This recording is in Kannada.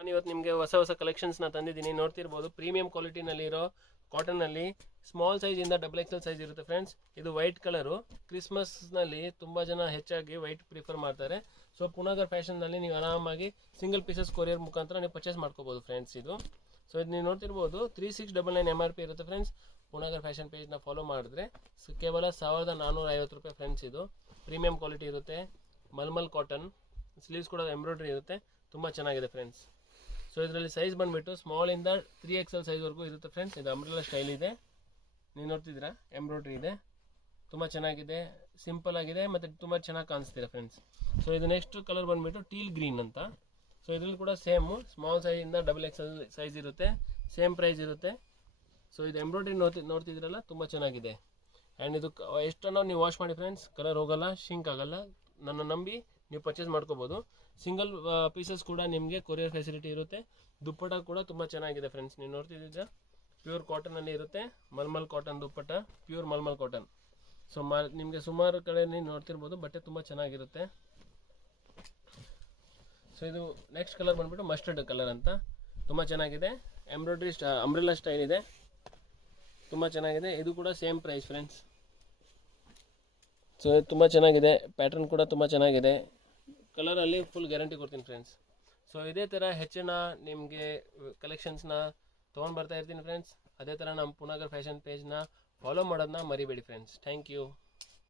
ನಾನು ಇವತ್ತು ನಿಮಗೆ ಹೊಸ ಹೊಸ ಕಲೆಕ್ಷನ್ಸ್ನ ತಂದಿದ್ದೀನಿ. ನೋಡ್ತಿರ್ಬೋದು ಪ್ರೀಮಿಯಂ ಕ್ವಾಲಿಟಿನಲ್ಲಿರೋ ಕಾಟನಲ್ಲಿ ಸ್ಮಾಲ್ ಸೈಜಿಂದ ಡಬಲ್ ಎಕ್ಸೆಲ್ ಸೈಜ್ ಇರುತ್ತೆ ಫ್ರೆಂಡ್ಸ್. ಇದು ವೈಟ್ ಕಲರು. ಕ್ರಿಸ್ಮಸ್ನಲ್ಲಿ ತುಂಬ ಜನ ಹೆಚ್ಚಾಗಿ ವೈಟ್ ಪ್ರಿಫರ್ ಮಾಡ್ತಾರೆ. ಸೊ ಪುನಾಗರ್ ಫ್ಯಾಷನ್ನಲ್ಲಿ ನೀವು ಆರಾಮಾಗಿ ಸಿಂಗಲ್ ಪೀಸಸ್ ಕೊರಿಯರ್ ಮುಖಾಂತರ ನೀವು ಪರ್ಚೇಸ್ ಮಾಡ್ಕೋಬೋದು ಫ್ರೆಂಡ್ಸ್. ಇದು ಸೊ ಇದು ನೀವು ನೋಡ್ತಿರ್ಬೋದು 3699 MRP ಇರುತ್ತೆ ಫ್ರೆಂಡ್ಸ್. ಪುನಾಗರ್ ಫ್ಯಾಷನ್ ಪೇಜ್ನ ಫಾಲೋ ಮಾಡಿದ್ರೆ ಕೇವಲ 1450 ರೂಪಾಯಿ ಫ್ರೆಂಡ್ಸ್. ಇದು ಪ್ರೀಮಿಯಂ ಕ್ವಾಲಿಟಿ ಇರುತ್ತೆ, ಮಲ್ಮಲ್ ಕಾಟನ್, ಸ್ಲೀವ್ಸ್ ಕೂಡ ಎಂಬ್ರಾಯ್ಡ್ರಿ ಇರುತ್ತೆ, ತುಂಬ ಚೆನ್ನಾಗಿದೆ ಫ್ರೆಂಡ್ಸ್. ಸೊ ಇದರಲ್ಲಿ ಸೈಜ್ ಬಂದುಬಿಟ್ಟು ಸ್ಮಾಲಿಂದ 3XL ಸೈಜ್ವರೆಗೂ ಇರುತ್ತೆ ಫ್ರೆಂಡ್ಸ್. ಇದು ಅಂಬ್ರೆಲಾ ಸ್ಟೈಲ್ ಇದೆ, ನೀವು ನೋಡ್ತಿದ್ದೀರಾ, ಎಂಬ್ರಾಯ್ಡ್ರಿ ಇದೆ, ತುಂಬ ಚೆನ್ನಾಗಿದೆ, ಸಿಂಪಲ್ ಆಗಿದೆ ಮತ್ತು ತುಂಬ ಚೆನ್ನಾಗಿ ಕಾಣಿಸ್ತೀರಾ ಫ್ರೆಂಡ್ಸ್. ಸೊ ಇದು ನೆಕ್ಸ್ಟ್ ಕಲರ್ ಬಂದುಬಿಟ್ಟು ಟೀಲ್ ಗ್ರೀನ್ ಅಂತ. ಸೊ ಇದರಲ್ಲಿ ಕೂಡ ಸೇಮು ಸ್ಮಾಲ್ ಸೈಜಿಂದ ಡಬಲ್ XL ಸೈಜ್ ಇರುತ್ತೆ, ಸೇಮ್ ಪ್ರೈಸ್ ಇರುತ್ತೆ. ಸೊ ಇದು ಎಂಬ್ರಾಯ್ಡ್ರಿ ನೋಡ್ತಿದ್ದೀರಲ್ಲ, ತುಂಬ ಚೆನ್ನಾಗಿದೆ. ಆ್ಯಂಡ್ ಇದು ಎಷ್ಟನ್ನೋ ನೀವು ವಾಶ್ ಮಾಡಿ ಫ್ರೆಂಡ್ಸ್, ಕಲರ್ ಹೋಗಲ್ಲ, ಶಿಂಕ್ ಆಗಲ್ಲ. ನನ್ನ ನಂಬಿ ನೀವು ಪರ್ಚೇಸ್ ಮಾಡ್ಕೋಬೋದು. ಸಿಂಗಲ್ ಪೀಸಸ್ ಕೂಡ ನಿಮಗೆ ಕೊರಿಯರ್ ಫೆಸಿಲಿಟಿ ಇರುತ್ತೆ. ದುಪ್ಪಟ ಕೂಡ ತುಂಬ ಚೆನ್ನಾಗಿದೆ ಫ್ರೆಂಡ್ಸ್. ನೀವು ನೋಡ್ತಿದ್ದೀರಾ, ಪ್ಯೂರ್ ಕಾಟನಲ್ಲಿ ಇರುತ್ತೆ, mulmul cotton dupatta, pure mulmul cotton. So ನಿಮಗೆ ಸುಮಾರು ಕಡೆ ನೀವು ನೋಡ್ತಿರ್ಬೋದು, ಬಟ್ಟೆ ತುಂಬ ಚೆನ್ನಾಗಿರುತ್ತೆ. ಸೊ ಇದು ನೆಕ್ಸ್ಟ್ ಕಲರ್ ಬಂದುಬಿಟ್ಟು ಮಸ್ಟರ್ಡ್ ಕಲರ್ ಅಂತ, ತುಂಬ ಚೆನ್ನಾಗಿದೆ. ಎಂಬ್ರಾಯ್ಡ್ರಿ ಅಂಬ್ರೆಲಾ ಸ್ಟೈಲ್ ಇದೆ, ತುಂಬ ಚೆನ್ನಾಗಿದೆ. ಇದು ಕೂಡ ಸೇಮ್ ಪ್ರೈಸ್ ಫ್ರೆಂಡ್ಸ್. ಸೊ ಇದು ತುಂಬ ಚೆನ್ನಾಗಿದೆ, ಪ್ಯಾಟ್ರನ್ ಕೂಡ ತುಂಬ ಚೆನ್ನಾಗಿದೆ. ಕಲರಲ್ಲಿ ಫುಲ್ ಗ್ಯಾರಂಟಿ ಕೊಡ್ತೀನಿ ಫ್ರೆಂಡ್ಸ್. ಸೊ ಇದೇ ಥರ ಹೆಚ್ಚಿನ ನಿಮಗೆ ಕಲೆಕ್ಷನ್ಸ್ನ ತೊಗೊಂಡು ಬರ್ತಾ ಇರ್ತೀನಿ ಫ್ರೆಂಡ್ಸ್. ಅದೇ ಥರ ನಮ್ಮ ಪುನಾಗರ್ ಫ್ಯಾಷನ್ ಪೇಜ್ನ ಫಾಲೋ ಮಾಡೋದನ್ನ ಮರಿಬೇಡಿ ಫ್ರೆಂಡ್ಸ್. Thank you.